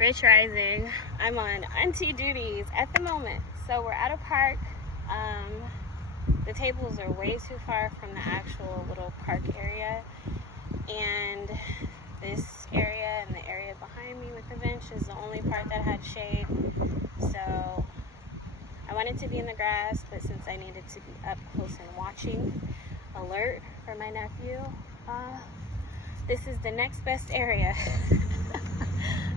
Rich Rising. I'm on auntie duties at the moment. So we're at a park. The tables are way too far from the actual little park area. And this area and the area behind me with the bench is the only part that had shade. So I wanted to be in the grass, but since I needed to be up close and watching, alert for my nephew, this is the next best area.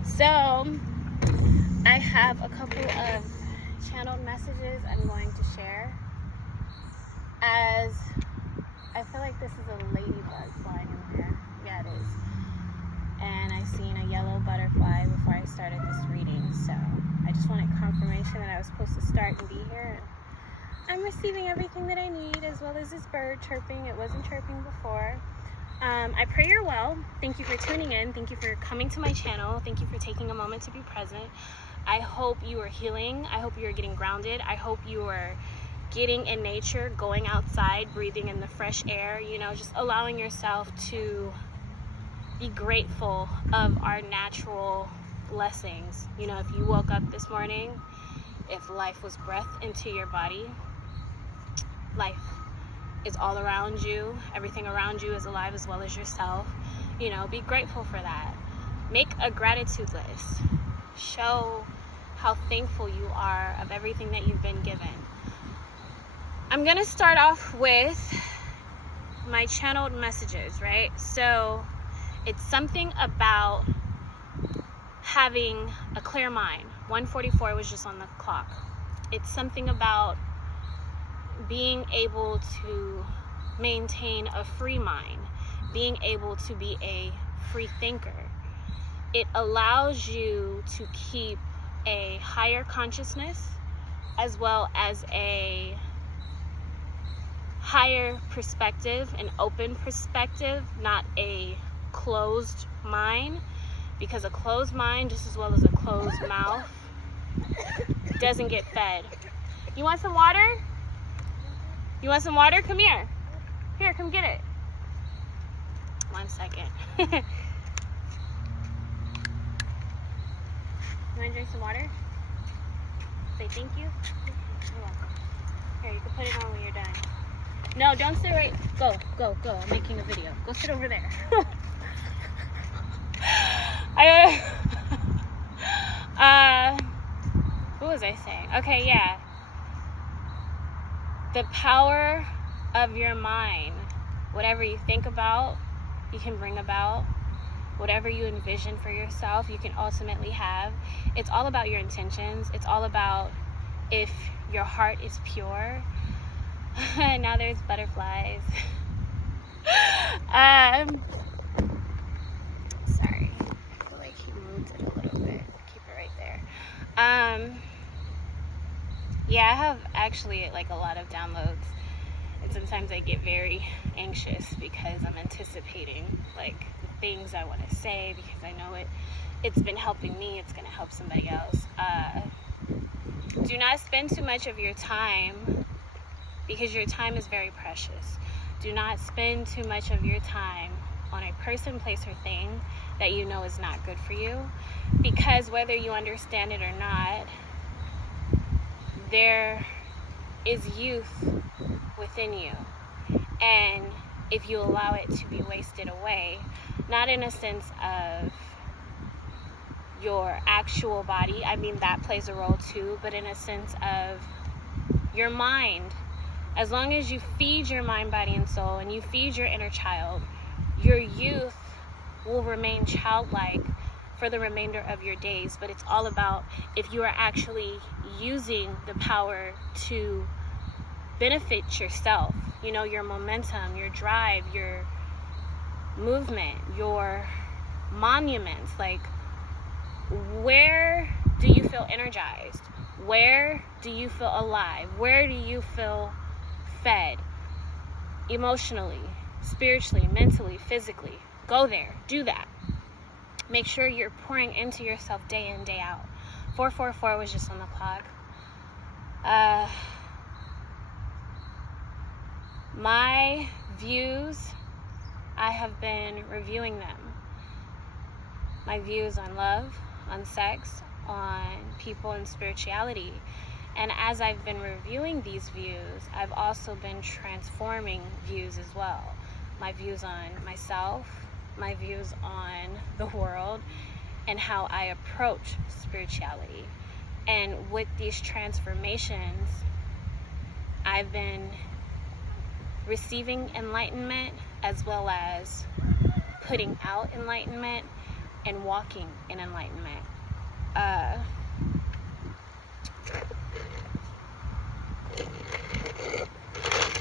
So I have a couple of channeled messages I'm going to share, as I feel like this is a ladybug flying in here. Yeah, it is. And I seen a yellow butterfly before I started this reading, so I just wanted confirmation that I was supposed to start and be here. I'm receiving everything that I need, as well as this bird chirping. It wasn't chirping before. I pray you're well. Thank you for tuning in. Thank you for coming to my channel. Thank you for taking a moment to be present. I hope you are healing. I hope you are getting grounded. I hope you are getting in nature, going outside, breathing in the fresh air, just allowing yourself to be grateful of our natural blessings. If you woke up this morning, if life was breath into your body, life is all around you. Everything around you is alive as well as yourself. Be grateful for that. Make a gratitude list. Show how thankful you are of everything that you've been given. I'm going to start off with my channeled messages, right? So it's something about having a clear mind. 1:44 was just on the clock. It's something about being able to maintain a free mind, being able to be a free thinker. It allows you to keep a higher consciousness as well as a higher perspective, an open perspective, not a closed mind, because a closed mind, just as well as a closed mouth, doesn't get fed. You want some water? You want some water? Come here. Here, come get it. 1 second. You want to drink some water? Say thank you. You're welcome. Here, you can put it on when you're done. No, don't sit right. Go. I'm making a video. Go sit over there. What was I saying? Okay, yeah. The power of your mind. Whatever you think about, you can bring about. Whatever you envision for yourself, you can ultimately have. It's all about your intentions. It's all about if your heart is pure. Now there's butterflies. Sorry. I feel like he moved it a little bit. Keep it right there. Yeah, I have actually like a lot of downloads, and sometimes I get very anxious because I'm anticipating like the things I want to say, because I know it's been helping me, it's going to help somebody else. Do not spend too much of your time, because your time is very precious. Do not spend too much of your time on a person, place, or thing that you know is not good for you, because whether you understand it or not, there is youth within you, and if you allow it to be wasted away, not in a sense of your actual body, I mean that plays a role too, but in a sense of your mind. As long as you feed your mind, body, and soul, and you feed your inner child, your youth will remain childlike for the remainder of your days. But it's all about if you are actually using the power to benefit yourself, your momentum, your drive, your movement, your monuments. Like, where do you feel energized? Where do you feel alive? Where do you feel fed? Emotionally, spiritually, mentally, physically. Go there. Do that. Make sure you're pouring into yourself day in, day out. 4:44 was just on the clock. My views, I have been reviewing them. My views on love, on sex, on people and spirituality. And as I've been reviewing these views, I've also been transforming views as well. My views on myself, my views on the world, and how I approach spirituality. And with these transformations, I've been receiving enlightenment as well as putting out enlightenment and walking in enlightenment.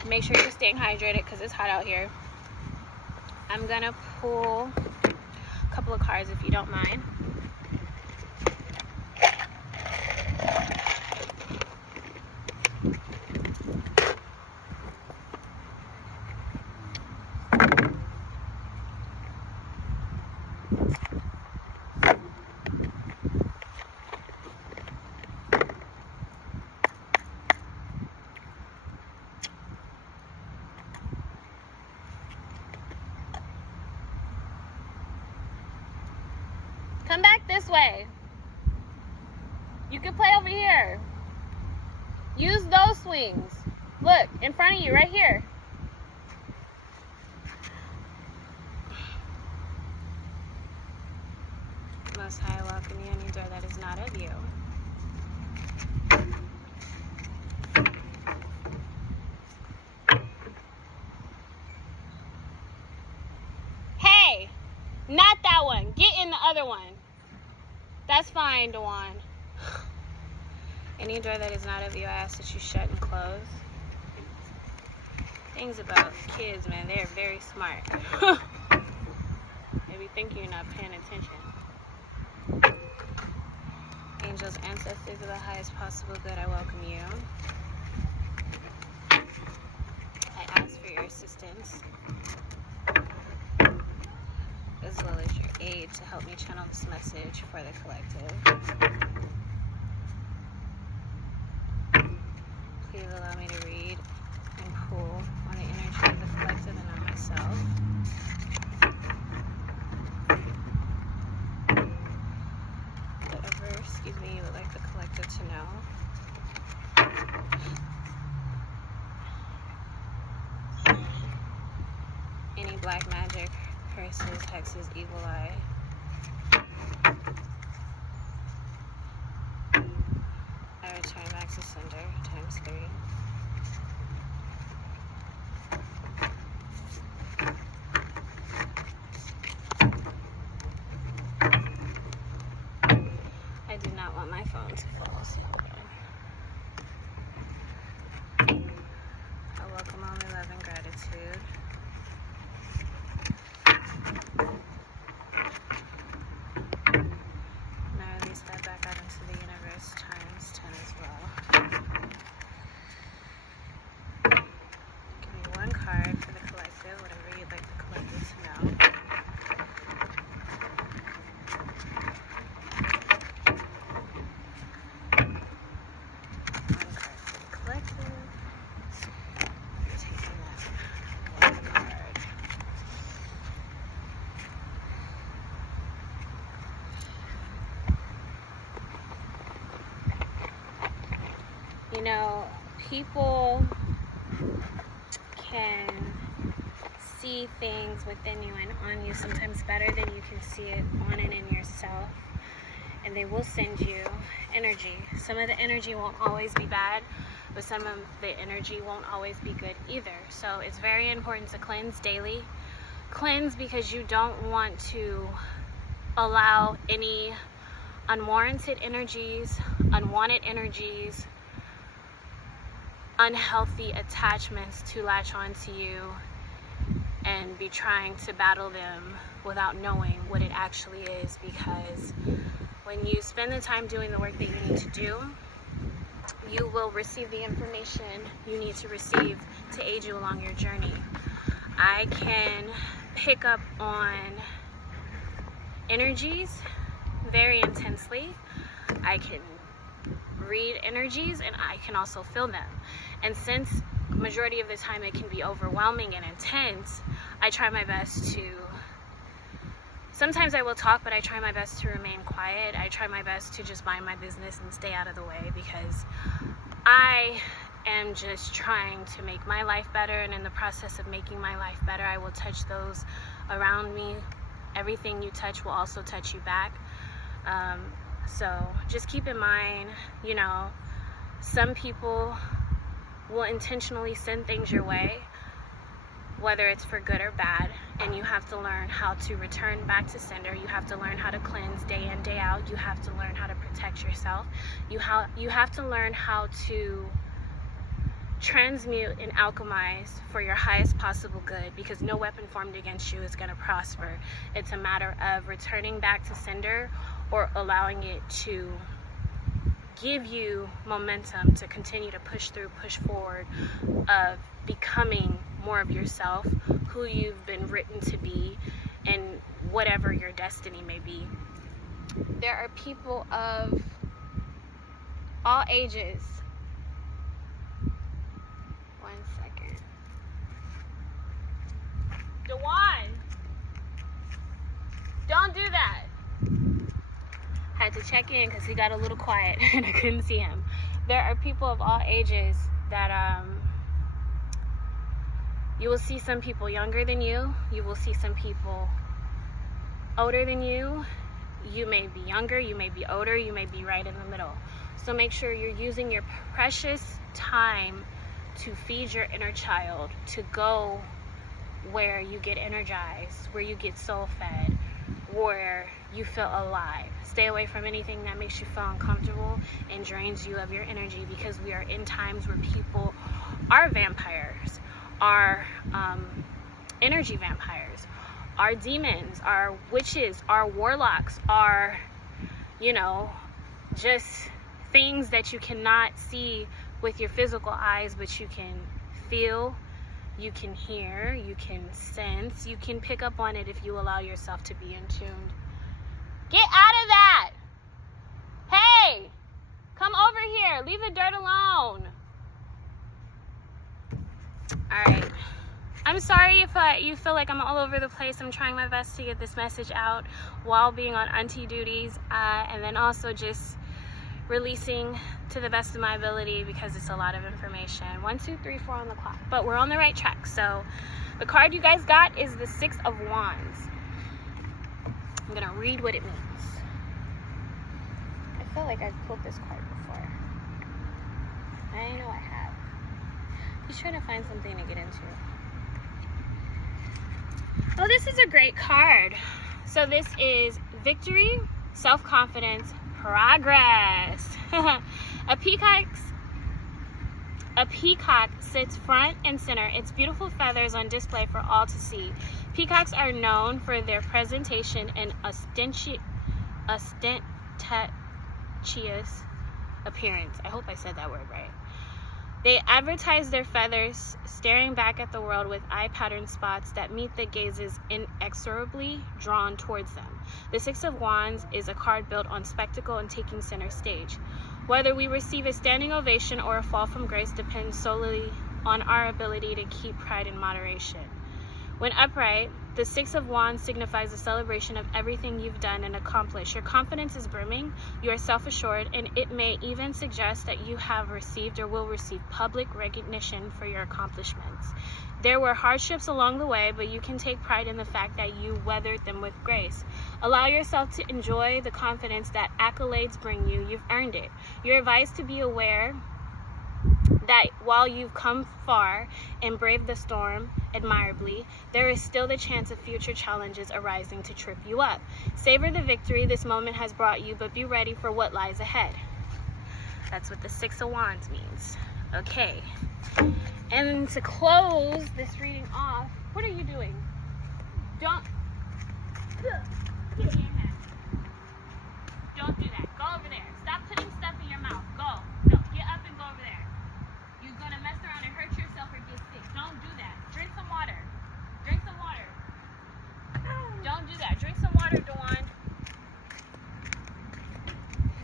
Make sure you're staying hydrated because it's hot out here. I'm gonna pull a couple of cards if you don't mind. Come back this way. You can play over here. Use those swings. Look, in front of you, right here. Most High, I welcome you any door that is not of you. Hey, not that one. Get in the other one. That's fine, Dewan. Any door that is not of you, I ask that you shut and close. Things about kids, man, they're very smart. Maybe think you're not paying attention. Angels, ancestors of the highest possible good, I welcome you. I ask for your assistance, as well as your aid to help me channel this message for the collective. Please allow me to read and pull on the energy of the collective and on myself. Whatever, you would like the collective to know. Any black magic, curses, hexes, evil eye. I return back to sender times 3. I do not want my phone to fall asleep. I welcome only love and gratitude. And I release that back out into the universe times 10 as well. Give me one card for the collective, whatever you'd like the collective to know. You know, people can see things within you and on you sometimes better than you can see it on and in yourself. And they will send you energy. Some of the energy won't always be bad, but some of the energy won't always be good either. So it's very important to cleanse daily. Cleanse because you don't want to allow any unwarranted energies, unwanted energies, unhealthy attachments to latch onto you and be trying to battle them without knowing what it actually is, because when you spend the time doing the work that you need to do, you will receive the information you need to receive to aid you along your journey. I can pick up on energies very intensely. I can read energies and I can also feel them. And since majority of the time it can be overwhelming and intense, I try my best to sometimes I will talk, but I try my best to remain quiet. I try my best to just mind my business and stay out of the way, because I am just trying to make my life better, and in the process of making my life better, I will touch those around me. Everything you touch will also touch you back. So just keep in mind, you know, some people will intentionally send things your way, whether it's for good or bad, and you have to learn how to return back to sender. You have to learn how to cleanse day in, day out. You have to learn how to protect yourself. You have to learn how to transmute and alchemize for your highest possible good, because no weapon formed against you is going to prosper. It's a matter of returning back to sender, or allowing it to give you momentum to continue to push through, push forward, of becoming more of yourself, who you've been written to be, and whatever your destiny may be. There are people of all ages. One second. Dewan, don't do that. Had to check in because he got a little quiet and I couldn't see him. There are people of all ages that you will see some people younger than you. You will see some people older than you. You may be younger, you may be older, you may be right in the middle. So make sure you're using your precious time to feed your inner child, to go where you get energized, where you get soul fed, where you feel alive. Stay away from anything that makes you feel uncomfortable and drains you of your energy, because we are in times where people are vampires, are energy vampires, are demons, are witches, are warlocks, are, you know, just things that you cannot see with your physical eyes, but you can feel, you can hear, you can sense, you can pick up on it if you allow yourself to be in tune. Get out of that! Hey! Come over here. Leave the dirt alone. Alright. I'm sorry if you feel like I'm all over the place. I'm trying my best to get this message out while being on auntie duties, and then also just releasing to the best of my ability, because it's a lot of information. 1, 2, 3, 4 on the clock, but we're on the right track. So the card you guys got is the 6 of Wands. I'm gonna read what it means. I feel like I've pulled this card before. I know I have. Just trying to find something to get into. Oh, this is a great card. So this is victory, self-confidence, progress. A peacock sits front and center, its beautiful feathers on display for all to see. Peacocks are known for their presentation and ostentatious appearance. I hope I said that word right. They advertise their feathers, staring back at the world with eye pattern spots that meet the gazes inexorably drawn towards them. The 6 of Wands is a card built on spectacle and taking center stage. Whether we receive a standing ovation or a fall from grace depends solely on our ability to keep pride in moderation. When upright, the 6 of Wands signifies a celebration of everything you've done and accomplished. Your confidence is brimming, you are self-assured, and it may even suggest that you have received or will receive public recognition for your accomplishments. There were hardships along the way, but you can take pride in the fact that you weathered them with grace. Allow yourself to enjoy the confidence that accolades bring you. You've earned it. You're advised to be aware that while you've come far and braved the storm admirably, there is still the chance of future challenges arising to trip you up. Savor the victory this moment has brought you, but be ready for what lies ahead. That's what the 6 of Wands means. Okay. And to close this reading off, what are you doing? Don't give me your hand. Don't do that. Go over there. Stop putting stuff in your mouth. Go. No, get up and go over there. You're gonna mess around and hurt yourself or get sick. Don't do that. Drink some water. Drink some water. Don't do that. Drink some water, Dawn.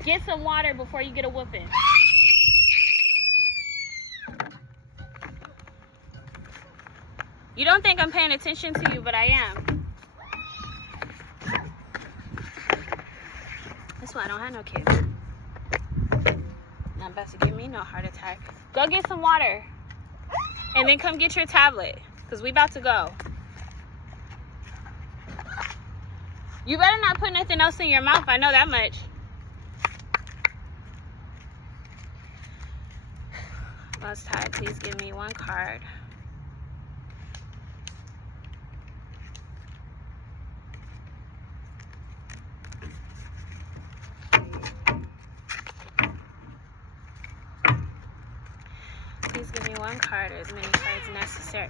Get some water before you get a whooping. You don't think I'm paying attention to you, but I am. That's why I don't have no kids. Not about to give me no heart attack. Go get some water. And then come get your tablet. Because we about to go. You better not put nothing else in your mouth. I know that much. Boss Ty, please give me one card. Please give me one card or as many cards necessary.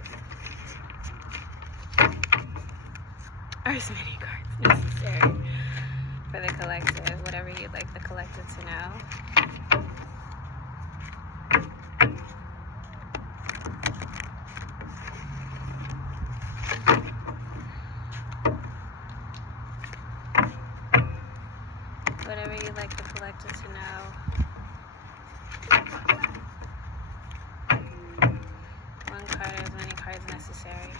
Or as many cards necessary for the collective, whatever you'd like the collective to know. Whatever you'd like the collective to know. One card or as many cards necessary.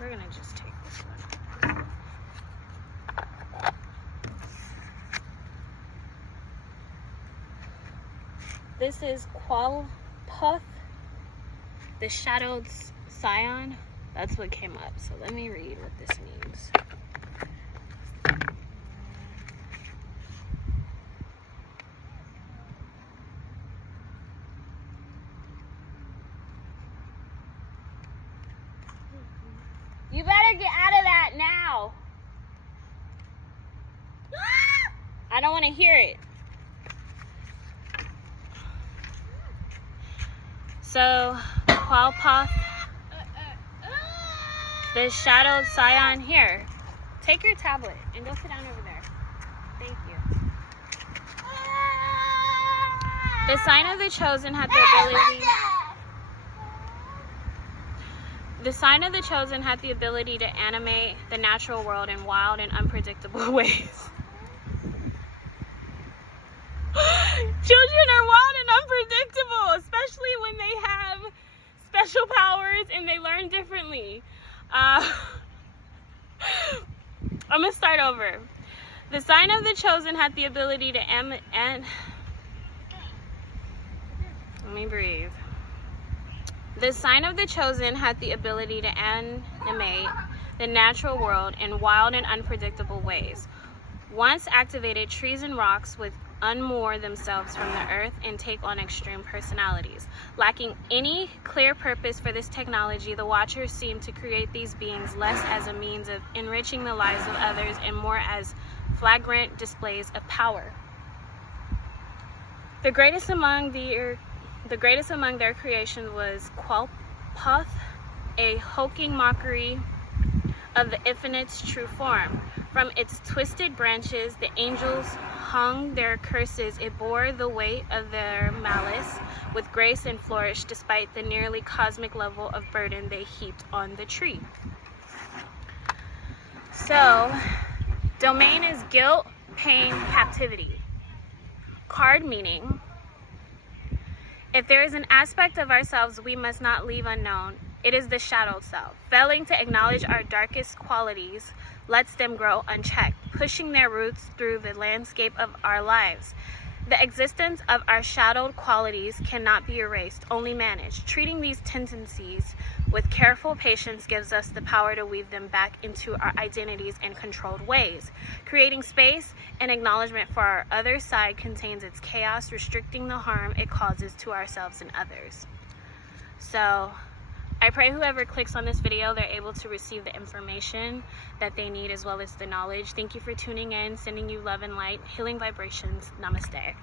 We're gonna just take this one. This is Qualputh, the Shadowed Scion. That's what came up. So let me read what this means. You better get out of that now. I don't want to hear it. So, Qualputh, the Shadowed Scion. Here, take your tablet and go sit down over there. Thank you. The sign of the chosen had the ability... The sign of the chosen had the ability to animate the natural world in wild and unpredictable ways. Children are wild and unpredictable, especially when they have special powers and they learn differently. I'm going to start over. The sign of the chosen had the ability to let me breathe. The sign of the chosen had the ability to animate the natural world in wild and unpredictable ways. Once activated, trees and rocks would unmoor themselves from the earth and take on extreme personalities. Lacking any clear purpose for this technology, the Watchers seemed to create these beings less as a means of enriching the lives of others and more as flagrant displays of power. The greatest among their creations was Qualputh, a hulking mockery of the infinite's true form. From its twisted branches, the angels hung their curses. It bore the weight of their malice with grace and flourish, despite the nearly cosmic level of burden they heaped on the tree. So, domain is guilt, pain, captivity. Card meaning: if there is an aspect of ourselves we must not leave unknown, it is the shadowed self. Failing to acknowledge our darkest qualities lets them grow unchecked, pushing their roots through the landscape of our lives. The existence of our shadowed qualities cannot be erased, only managed. Treating these tendencies with careful patience gives us the power to weave them back into our identities in controlled ways. Creating space and acknowledgement for our other side contains its chaos, restricting the harm it causes to ourselves and others. So, I pray whoever clicks on this video, they're able to receive the information that they need as well as the knowledge. Thank you for tuning in, sending you love and light, healing vibrations. Namaste.